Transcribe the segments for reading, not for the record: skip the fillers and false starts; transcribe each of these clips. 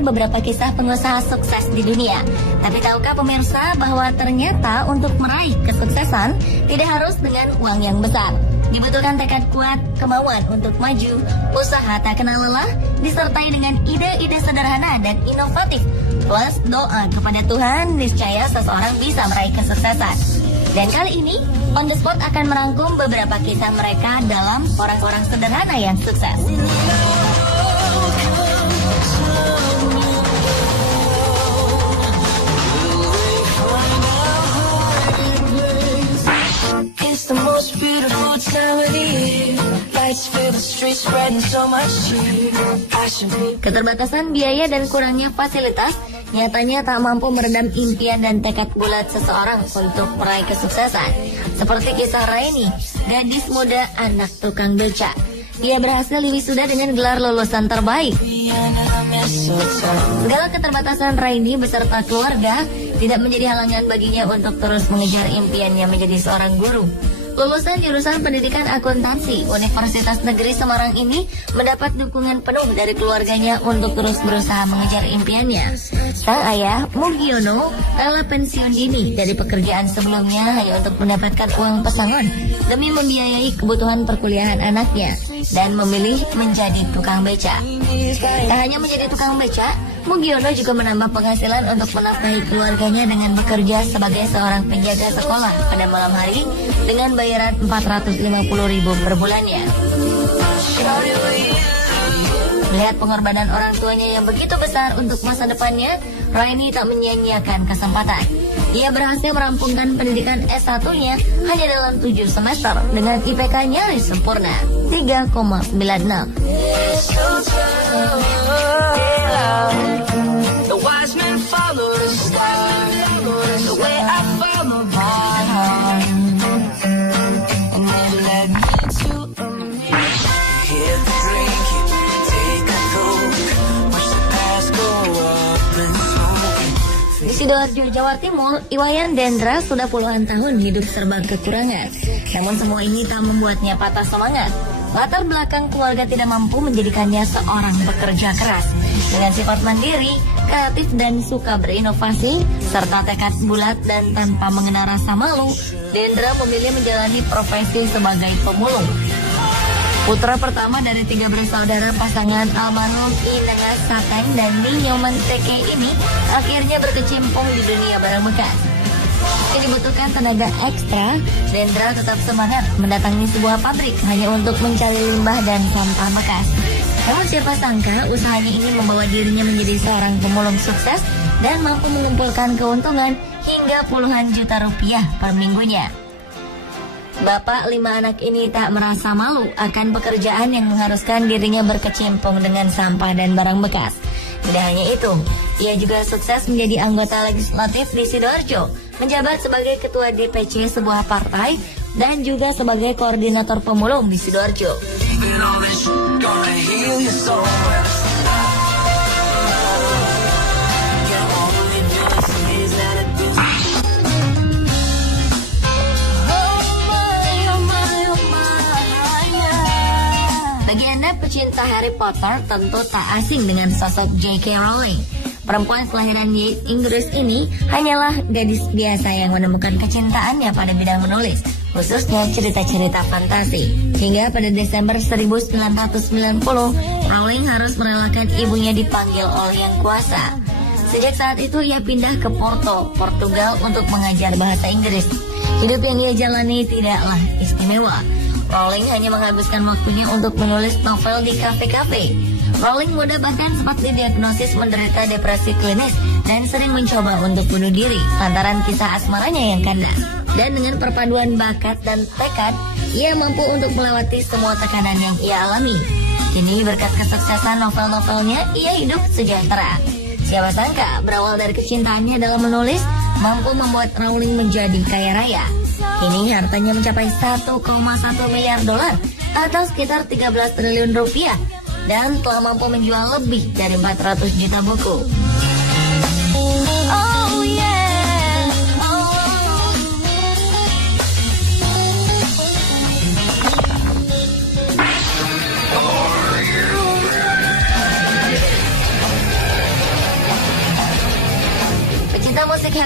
mendengar beberapa kisah pengusaha sukses di dunia. Tapi tahukah pemirsa bahwa ternyata untuk meraih kesuksesan tidak harus dengan uang yang besar. Dibutuhkan tekad kuat, kemauan untuk maju, usaha tak kenal lelah, disertai dengan ide-ide sederhana dan inovatif. Plus doa kepada Tuhan, niscaya seseorang bisa meraih kesuksesan. Dan kali ini, On The Spot akan merangkum beberapa kisah mereka dalam orang-orang sederhana yang sukses. It's the most beautiful time of the year. Lights fill the streets, spreading so much cheer. Keterbatasan biaya dan kurangnya fasilitas nyatanya tak mampu meredam impian dan tekad bulat seseorang untuk meraih kesuksesan. Seperti kisah Raini, gadis muda anak tukang beca. Ia berhasil wisuda dengan gelar lulusan terbaik. Segala keterbatasan Raini beserta keluarga tidak menjadi halangan baginya untuk terus mengejar impiannya menjadi seorang guru. Lulusan jurusan pendidikan akuntansi Universitas Negeri Semarang ini mendapat dukungan penuh dari keluarganya untuk terus berusaha mengejar impiannya. Sang ayah, Mugiono, rela pensiun dini dari pekerjaan sebelumnya hanya untuk mendapatkan uang pesangon demi membiayai kebutuhan perkuliahan anaknya dan memilih menjadi tukang beca. Tak hanya menjadi tukang beca, Mugiono juga menambah penghasilan untuk menafkahi keluarganya dengan bekerja sebagai seorang penjaga sekolah pada malam hari dengan bayaran 450.000 per bulannya. Melihat pengorbanan orang tuanya yang begitu besar untuk masa depannya, Raini tak menyia-nyiakan kesempatan. Ia berhasil merampungkan pendidikan S1-nya hanya dalam 7 semester dengan IPK nyaris sempurna, 3,96. The wise men follow the star, the way I follow my heart, and they led me to a hit the drink, take a coke, watch the past go up and smoke. Di Sidoarjo, Jawa Timur, Iwayan Dendra sudah puluhan tahun hidup serba kekurangan. Namun semua ini tak membuatnya patah semangat. Latar belakang keluarga tidak mampu menjadikannya seorang pekerja keras. Dengan sifat mandiri, kreatif dan suka berinovasi, serta tekad bulat dan tanpa mengenal rasa malu, Dendra memilih menjalani profesi sebagai pemulung. Putra pertama dari 3 bersaudara pasangan almarhum Inengas Sateng dan Ninyoman Teke ini akhirnya berkecimpung di dunia barang bekas. Meski dibutuhkan tenaga ekstra, Dendra tetap semangat mendatangi sebuah pabrik hanya untuk mencari limbah dan sampah bekas. Namun siapa sangka usahanya ini membawa dirinya menjadi seorang pemulung sukses dan mampu mengumpulkan keuntungan hingga puluhan juta rupiah per minggunya. Bapak 5 anak ini tak merasa malu akan pekerjaan yang mengharuskan dirinya berkecimpung dengan sampah dan barang bekas. Tidak hanya itu, ia juga sukses menjadi anggota legislatif di Sidoarjo, menjabat sebagai ketua DPC sebuah partai dan juga sebagai koordinator pemulung di Sidoarjo. Bagi Anda pecinta Harry Potter tentu tak asing dengan sosok J.K. Rowling. Perempuan kelahiran Inggris ini hanyalah gadis biasa yang menemukan kecintaannya pada bidang menulis, khususnya cerita-cerita fantasi. Hingga pada Desember 1990, Rowling harus merelakan ibunya dipanggil oleh Yang Kuasa. Sejak saat itu ia pindah ke Porto, Portugal untuk mengajar bahasa Inggris. Hidup yang ia jalani tidaklah istimewa. Rowling hanya menghabiskan waktunya untuk menulis novel di kafe-kafe. Rowling muda bahkan sempat didiagnosis menderita depresi klinis dan sering mencoba untuk bunuh diri lantaran kisah asmaranya yang kandas. Dan dengan perpaduan bakat dan tekad, ia mampu untuk melewati semua tekanan yang ia alami. Kini berkat kesuksesan novel-novelnya, ia hidup sejahtera. Siapa sangka berawal dari kecintaannya dalam menulis, mampu membuat Rowling menjadi kaya raya. Kini hartanya mencapai 1,1 miliar dolar atau sekitar 13 triliun rupiah dan telah mampu menjual lebih dari 400 juta buku. Oh yeah,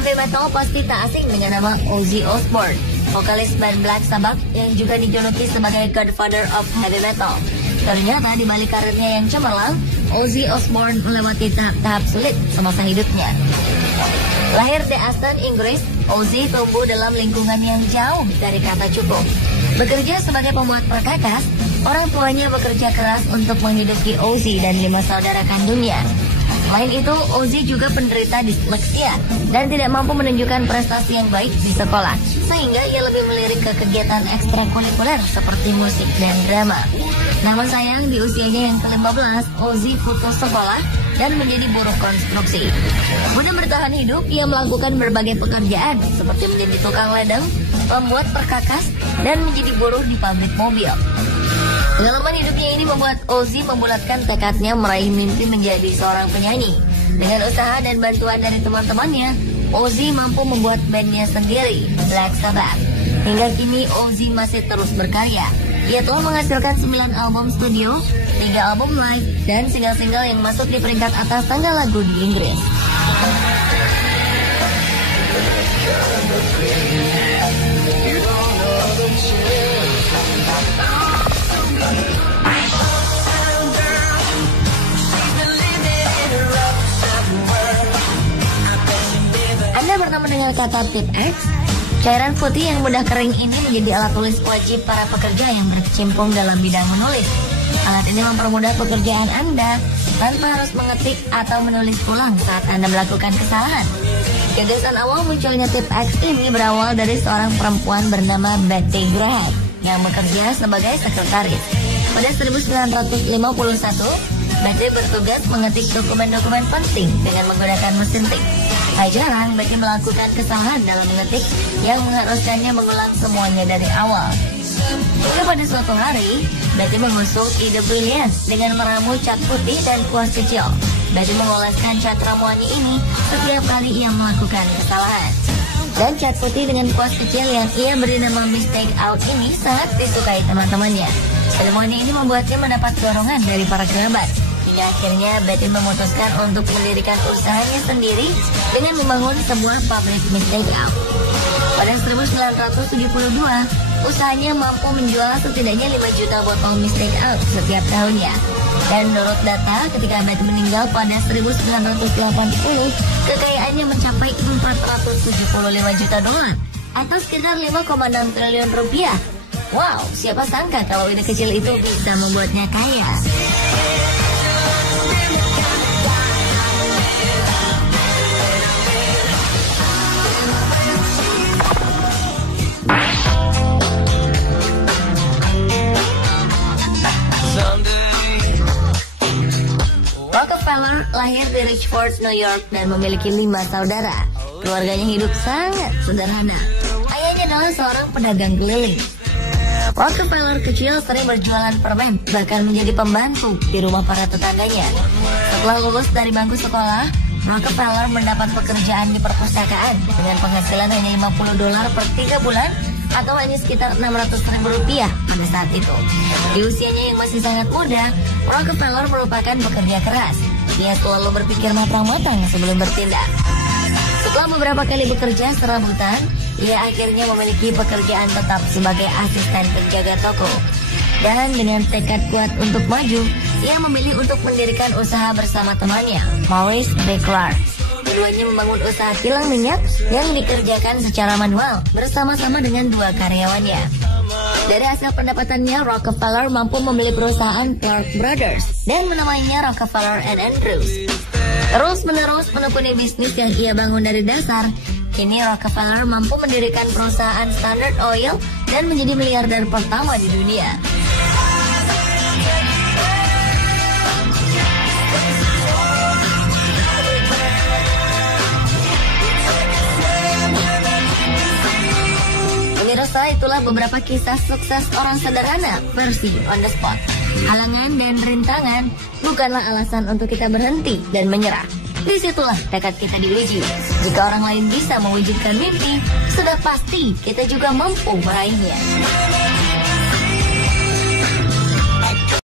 heavy metal pasti tak asing dengan nama Ozzy Osbourne, vokalis band Black Sabbath yang juga dijuluki sebagai Godfather of Heavy Metal. Ternyata di balik karirnya yang cemerlang, Ozzy Osbourne melewati tahap sulit semasa hidupnya. Lahir di Aston, Inggris, Ozzy tumbuh dalam lingkungan yang jauh dari kata cukup. Bekerja sebagai pembuat perkakas, orang tuanya bekerja keras untuk menghidupi Ozzy dan 5 saudara kandungnya. Selain itu, Ozzy juga penderita disleksia dan tidak mampu menunjukkan prestasi yang baik di sekolah, sehingga ia lebih melirik ke kegiatan ekstrakurikuler seperti musik dan drama. Namun sayang, di usianya yang ke-15, Ozzy putus sekolah dan menjadi buruh konstruksi. Guna bertahan hidup, ia melakukan berbagai pekerjaan seperti menjadi tukang ledeng, pembuat perkakas, dan menjadi buruh di pabrik mobil. Pengalaman hidupnya ini membuat Ozzy membulatkan tekadnya meraih mimpi menjadi seorang penyanyi. Dengan usaha dan bantuan dari teman-temannya, Ozzy mampu membuat bandnya sendiri, Black Sabbath. Hingga kini Ozzy masih terus berkarya. Ia telah menghasilkan 9 album studio, 3 album live, dan single-single yang masuk di peringkat atas tangga lagu di Inggris. Anda bertemu dengan kata tip X. Cairan putih yang mudah kering ini menjadi alat tulis wajib para pekerja yang berkecimpung dalam bidang menulis. Alat ini mempermudah pekerjaan Anda tanpa harus mengetik atau menulis ulang saat Anda melakukan kesalahan. Gagasan awal munculnya tip X ini berawal dari seorang perempuan bernama Betty Graham yang bekerja sebagai sekretaris. Pada 1951, Betty bertugas mengetik dokumen-dokumen penting dengan menggunakan mesin tik. Tak jarang Betty melakukan kesalahan dalam mengetik yang mengharuskannya mengulang semuanya dari awal. Hingga pada suatu hari, Betty mengusung ide brilian dengan meramu cat putih dan kuas kecil. Betty mengoleskan cat ramuannya ini setiap kali ia melakukan kesalahan. Dan cat putih dengan kuas kecil yang ia beri nama Mistake Out ini sangat disukai teman-temannya. Seremoni ini membuatnya mendapat dorongan dari para kerabat. Hingga akhirnya Betty memutuskan untuk mendirikan usahanya sendiri dengan membangun sebuah pabrik Mistake Out. Pada 1972, usahanya mampu menjual setidaknya 5 juta botol Mistake Out setiap tahunnya. Dan menurut data, ketika Betty meninggal pada 1980, kekayaannya mencapai 475 juta dolar atau sekitar 5,6 triliun rupiah. Wow, siapa sangka kalau ide kecil itu bisa membuatnya kaya. Rockefeller lahir di Richford, New York dan memiliki 5 saudara. Keluarganya hidup sangat sederhana. Ayahnya adalah seorang pedagang keliling. Rockefeller kecil sering berjualan permen, bahkan menjadi pembantu di rumah para tetangganya. Setelah lulus dari bangku sekolah, Rockefeller mendapat pekerjaan di perpustakaan dengan penghasilan hanya $50 per 3 bulan atau hanya sekitar 600.000 rupiah pada saat itu. Di usianya yang masih sangat muda, Rockefeller merupakan pekerja keras. Dia selalu berpikir matang-matang sebelum bertindak. Setelah beberapa kali bekerja serabutan, ia akhirnya memiliki pekerjaan tetap sebagai asisten penjaga toko. Dan dengan tekad kuat untuk maju, ia memilih untuk mendirikan usaha bersama temannya, Maurice B. Clark. Keduanya membangun usaha kilang minyak yang dikerjakan secara manual bersama-sama dengan 2 karyawannya. Dari hasil pendapatannya, Rockefeller mampu membeli perusahaan Clark Brothers dan menamainya Rockefeller and Andrews. Terus-menerus menekuni bisnis yang ia bangun dari dasar, kini Rockefeller mampu mendirikan perusahaan Standard Oil dan menjadi miliarder pertama di dunia. Pemirsa, itulah beberapa kisah sukses orang sederhana versi on the spot. Halangan dan rintangan bukanlah alasan untuk kita berhenti dan menyerah. Disitulah tekad kita diuji. Jika orang lain bisa mewujudkan mimpi, sudah pasti kita juga mampu meraihnya.